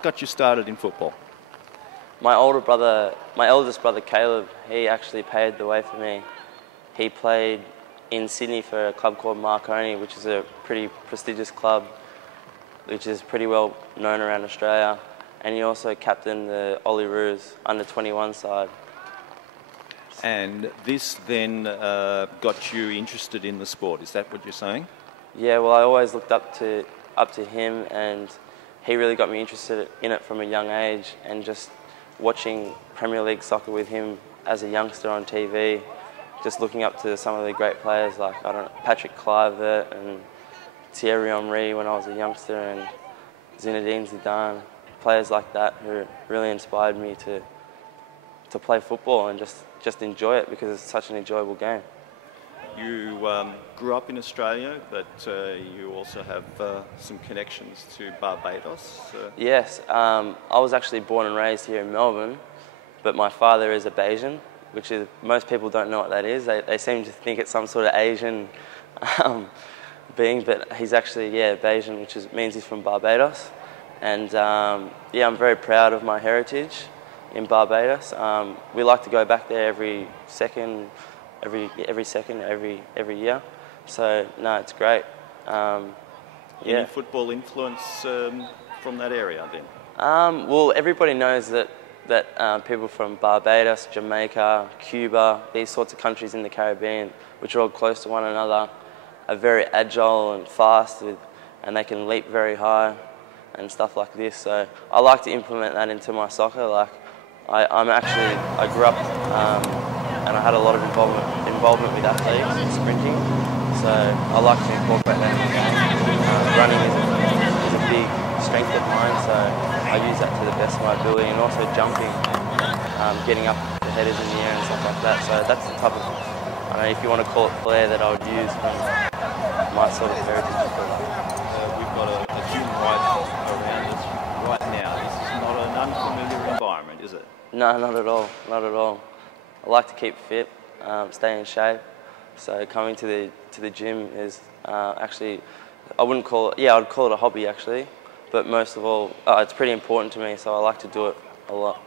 What got you started in football? My eldest brother Caleb, he actually paved the way for me. He played in Sydney for a club called Marconi, which is a pretty prestigious club, which is pretty well known around Australia. And he also captained the Olyroos under-21 side. And this then got you interested in the sport, is that what you're saying? Yeah, well, I always looked up to him, and he really got me interested in it from a young age, and just watching Premier League soccer with him as a youngster on TV, just looking up to some of the great players like, Patrick Kluivert and Thierry Henry when I was a youngster, and Zinedine Zidane, players like that who really inspired me to play football and just enjoy it, because it's such an enjoyable game. You grew up in Australia, but you also have some connections to Barbados. Yes, I was actually born and raised here in Melbourne, but my father is a Bayesian, which is, most people don't know what that is. They seem to think it's some sort of Asian being, but he's actually, Bayesian, which means he's from Barbados. And I'm very proud of my heritage in Barbados. We like to go back there every year. So no, it's great. Any football influence from that area then? Well, everybody knows that people from Barbados, Jamaica, Cuba, these sorts of countries in the Caribbean, which are all close to one another, are very agile and fast, and they can leap very high and stuff like this. So I like to implement that into my soccer. Like I grew up and I had a lot of involvement with athletics and sprinting. So I like to incorporate that in the game. Running is a big strength of mine, so I use that to the best of my ability, and also jumping, getting up the headers in the air and stuff like that. So that's the type of, if you want to call it flair, that I would use from my sort of heritage. We've got a gym right around us right now. This is not an unfamiliar environment, is it? No, not at all, not at all. I like to keep fit, stay in shape. So coming to the gym is actually, I'd call it a hobby actually, but most of all, it's pretty important to me, so I like to do it a lot.